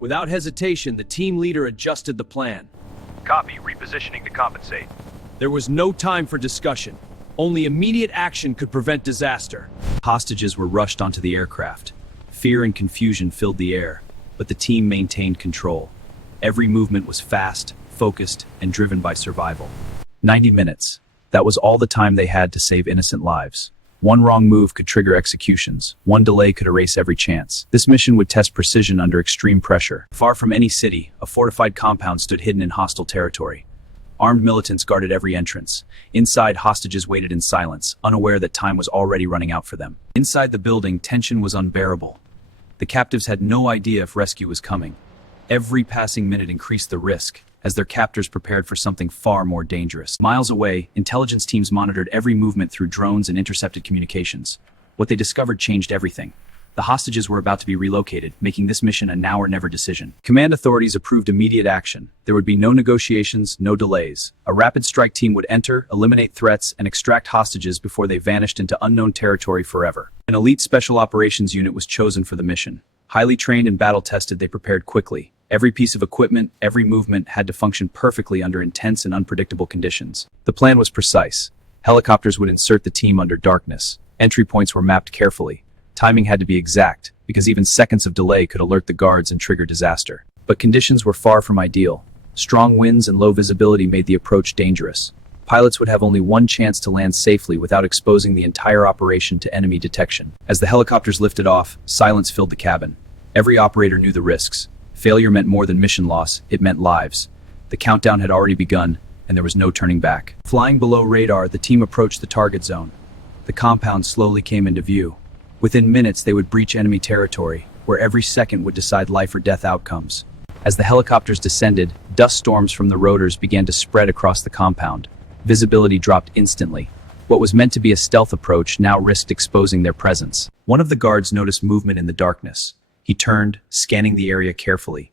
Without hesitation, the team leader adjusted the plan. Copy, repositioning to compensate. There was no time for discussion. Only immediate action could prevent disaster. Hostages were rushed onto the aircraft. Fear and confusion filled the air, but the team maintained control. Every movement was fast, focused, and driven by survival. 90 minutes. That was all the time they had to save innocent lives. One wrong move could trigger executions. One delay could erase every chance. This mission would test precision under extreme pressure. Far from any city, a fortified compound stood hidden in hostile territory. Armed militants guarded every entrance. Inside, hostages waited in silence, unaware that time was already running out for them. Inside the building, tension was unbearable. The captives had no idea if rescue was coming. Every passing minute increased the risk, as their captors prepared for something far more dangerous. Miles away, intelligence teams monitored every movement through drones and intercepted communications. What they discovered changed everything. The hostages were about to be relocated, making this mission a now or never decision. Command authorities approved immediate action. There would be no negotiations, no delays. A rapid strike team would enter, eliminate threats, and extract hostages before they vanished into unknown territory forever. An elite special operations unit was chosen for the mission. Highly trained and battle-tested, they prepared quickly. Every piece of equipment, every movement had to function perfectly under intense and unpredictable conditions. The plan was precise. Helicopters would insert the team under darkness. Entry points were mapped carefully. Timing had to be exact, because even seconds of delay could alert the guards and trigger disaster. But conditions were far from ideal. Strong winds and low visibility made the approach dangerous. Pilots would have only one chance to land safely without exposing the entire operation to enemy detection. As the helicopters lifted off, silence filled the cabin. Every operator knew the risks. Failure meant more than mission loss, it meant lives. The countdown had already begun, and there was no turning back. Flying below radar, the team approached the target zone. The compound slowly came into view. Within minutes, they would breach enemy territory, where every second would decide life or death outcomes. As the helicopters descended, dust storms from the rotors began to spread across the compound. Visibility dropped instantly. What was meant to be a stealth approach now risked exposing their presence. One of the guards noticed movement in the darkness. He turned, scanning the area carefully.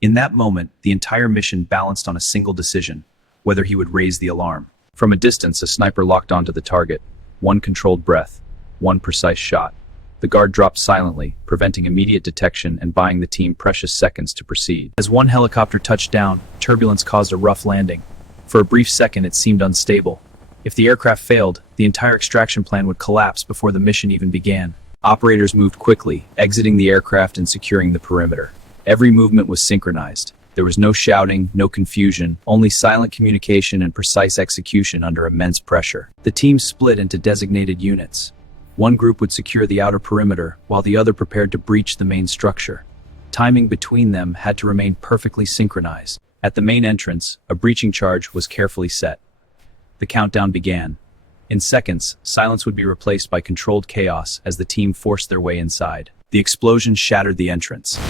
In that moment, the entire mission balanced on a single decision, whether he would raise the alarm. From a distance, a sniper locked onto the target. One controlled breath, one precise shot. The guard dropped silently, preventing immediate detection and buying the team precious seconds to proceed. As one helicopter touched down, turbulence caused a rough landing. For a brief second, it seemed unstable. If the aircraft failed, the entire extraction plan would collapse before the mission even began. Operators moved quickly, exiting the aircraft and securing the perimeter. Every movement was synchronized. There was no shouting, no confusion, only silent communication and precise execution under immense pressure. The team split into designated units. One group would secure the outer perimeter, while the other prepared to breach the main structure. Timing between them had to remain perfectly synchronized. At the main entrance, a breaching charge was carefully set. The countdown began. In seconds, silence would be replaced by controlled chaos as the team forced their way inside. The explosion shattered the entrance.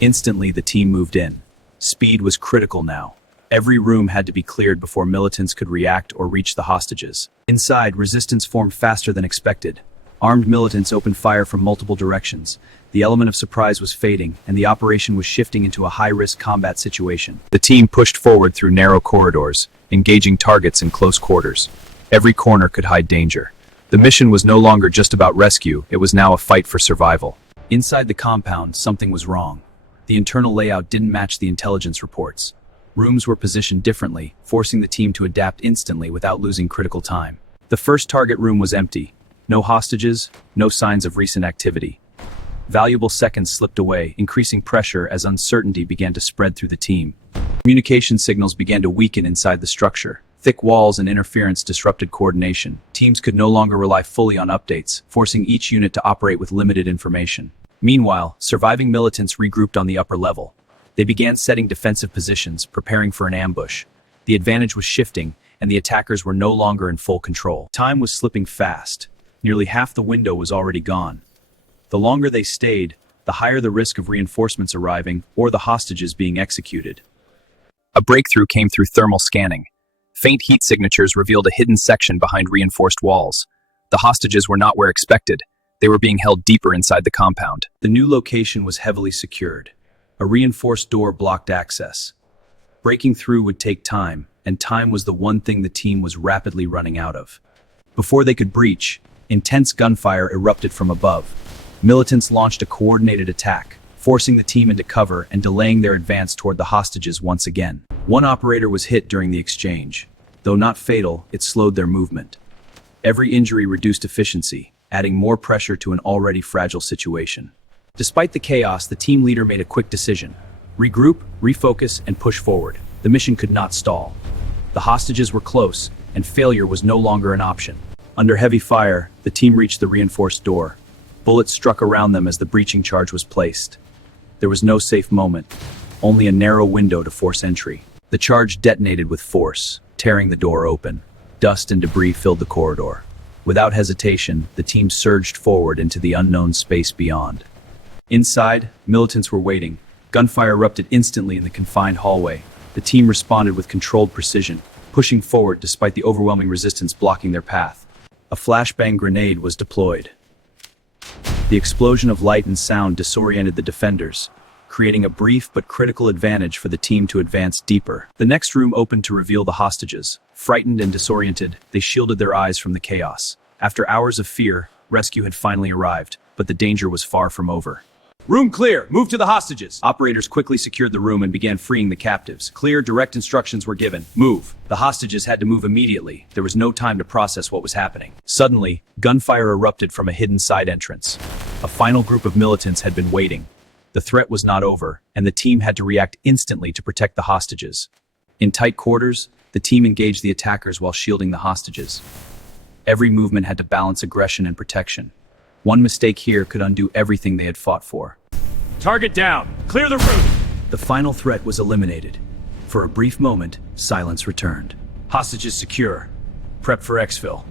Instantly, the team moved in. Speed was critical now. Every room had to be cleared before militants could react or reach the hostages. Inside, resistance formed faster than expected. Armed militants opened fire from multiple directions. The element of surprise was fading, and the operation was shifting into a high-risk combat situation. The team pushed forward through narrow corridors, engaging targets in close quarters. Every corner could hide danger. The mission was no longer just about rescue, it was now a fight for survival. Inside the compound, something was wrong. The internal layout didn't match the intelligence reports. Rooms were positioned differently, forcing the team to adapt instantly without losing critical time. The first target room was empty. No hostages, no signs of recent activity. Valuable seconds slipped away, increasing pressure as uncertainty began to spread through the team. Communication signals began to weaken inside the structure. Thick walls and interference disrupted coordination. Teams could no longer rely fully on updates, forcing each unit to operate with limited information. Meanwhile, surviving militants regrouped on the upper level. They began setting defensive positions, preparing for an ambush. The advantage was shifting, and the attackers were no longer in full control. Time was slipping fast. Nearly half the window was already gone. The longer they stayed, the higher the risk of reinforcements arriving or the hostages being executed. A breakthrough came through thermal scanning. Faint heat signatures revealed a hidden section behind reinforced walls. The hostages were not where expected. They were being held deeper inside the compound. The new location was heavily secured. A reinforced door blocked access. Breaking through would take time, and time was the one thing the team was rapidly running out of. Before they could breach, intense gunfire erupted from above. Militants launched a coordinated attack, forcing the team into cover and delaying their advance toward the hostages once again. One operator was hit during the exchange. Though not fatal, it slowed their movement. Every injury reduced efficiency, adding more pressure to an already fragile situation. Despite the chaos, the team leader made a quick decision. Regroup, refocus, and push forward. The mission could not stall. The hostages were close, and failure was no longer an option. Under heavy fire, the team reached the reinforced door. Bullets struck around them as the breaching charge was placed. There was no safe moment, only a narrow window to force entry. The charge detonated with force, tearing the door open. Dust and debris filled the corridor. Without hesitation, the team surged forward into the unknown space beyond. Inside, militants were waiting. Gunfire erupted instantly in the confined hallway. The team responded with controlled precision, pushing forward despite the overwhelming resistance blocking their path. A flashbang grenade was deployed. The explosion of light and sound disoriented the defenders, creating a brief but critical advantage for the team to advance deeper. The next room opened to reveal the hostages. Frightened and disoriented, they shielded their eyes from the chaos. After hours of fear, rescue had finally arrived, but the danger was far from over. Room clear! Move to the hostages! Operators quickly secured the room and began freeing the captives. Clear, direct instructions were given. Move! The hostages had to move immediately. There was no time to process what was happening. Suddenly, gunfire erupted from a hidden side entrance. A final group of militants had been waiting. The threat was not over, and the team had to react instantly to protect the hostages. In tight quarters, the team engaged the attackers while shielding the hostages. Every movement had to balance aggression and protection. One mistake here could undo everything they had fought for. Target down! Clear the room! The final threat was eliminated. For a brief moment, silence returned. Hostages secure. Prep for exfil.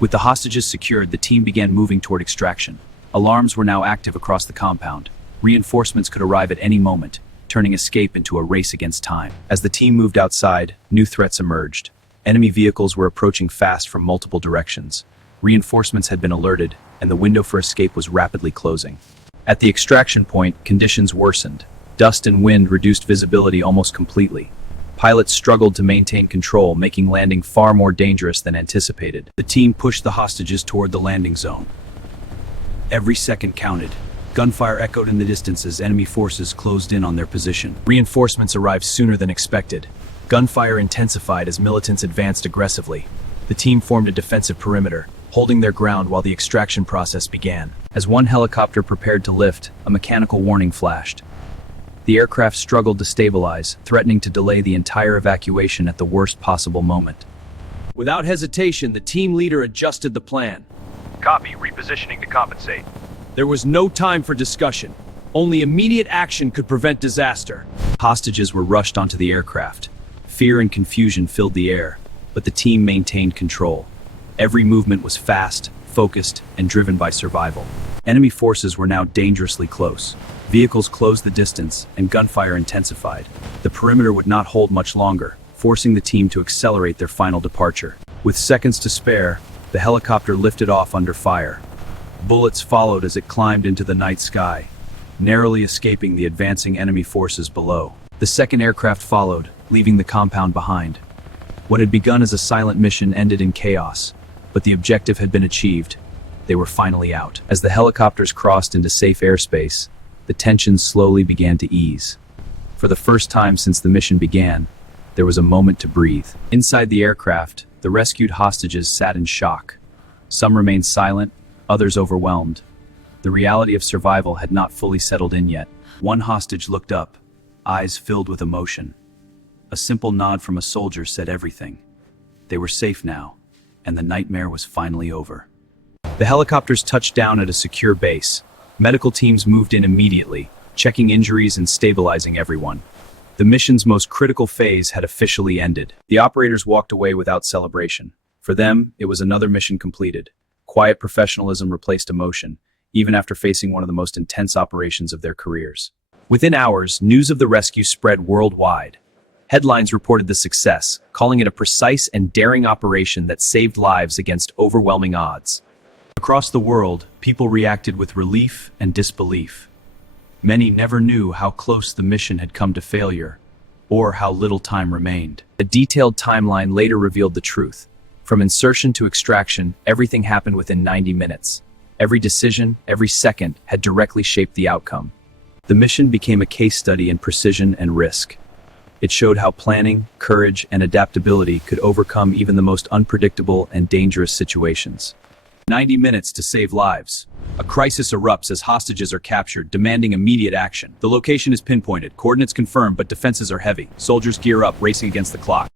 With the hostages secured, the team began moving toward extraction. Alarms were now active across the compound. Reinforcements could arrive at any moment, turning escape into a race against time. As the team moved outside, new threats emerged. Enemy vehicles were approaching fast from multiple directions. Reinforcements had been alerted, and the window for escape was rapidly closing. At the extraction point, conditions worsened. Dust and wind reduced visibility almost completely. Pilots struggled to maintain control, making landing far more dangerous than anticipated. The team pushed the hostages toward the landing zone. Every second counted. Gunfire echoed in the distance as enemy forces closed in on their position. Reinforcements arrived sooner than expected. Gunfire intensified as militants advanced aggressively. The team formed a defensive perimeter, holding their ground while the extraction process began. As one helicopter prepared to lift, a mechanical warning flashed. The aircraft struggled to stabilize, threatening to delay the entire evacuation at the worst possible moment. Without hesitation, the team leader adjusted the plan. Copy. Repositioning to compensate. There was no time for discussion. Only immediate action could prevent disaster. Hostages were rushed onto the aircraft. Fear and confusion filled the air, but the team maintained control. Every movement was fast, focused, and driven by survival. Enemy forces were now dangerously close. Vehicles closed the distance, and gunfire intensified. The perimeter would not hold much longer, forcing the team to accelerate their final departure. With seconds to spare, the helicopter lifted off under fire. Bullets followed as it climbed into the night sky, narrowly escaping the advancing enemy forces below. The second aircraft followed, leaving the compound behind. What had begun as a silent mission ended in chaos, but the objective had been achieved. They were finally out. As the helicopters crossed into safe airspace, the tension slowly began to ease. For the first time since the mission began, there was a moment to breathe. Inside the aircraft, the rescued hostages sat in shock. Some remained silent, others overwhelmed. The reality of survival had not fully settled in yet. One hostage looked up, eyes filled with emotion. A simple nod from a soldier said everything. They were safe now, and the nightmare was finally over. The helicopters touched down at a secure base. Medical teams moved in immediately, checking injuries and stabilizing everyone. The mission's most critical phase had officially ended. The operators walked away without celebration. For them, it was another mission completed. Quiet professionalism replaced emotion, even after facing one of the most intense operations of their careers. Within hours, news of the rescue spread worldwide. Headlines reported the success, calling it a precise and daring operation that saved lives against overwhelming odds. Across the world, people reacted with relief and disbelief. Many never knew how close the mission had come to failure, or how little time remained. A detailed timeline later revealed the truth. From insertion to extraction, everything happened within 90 minutes. Every decision, every second, had directly shaped the outcome. The mission became a case study in precision and risk. It showed how planning, courage, and adaptability could overcome even the most unpredictable and dangerous situations. 90 minutes to save lives. A crisis erupts as hostages are captured, demanding immediate action. The location is pinpointed, coordinates confirmed, but defenses are heavy. Soldiers gear up, racing against the clock.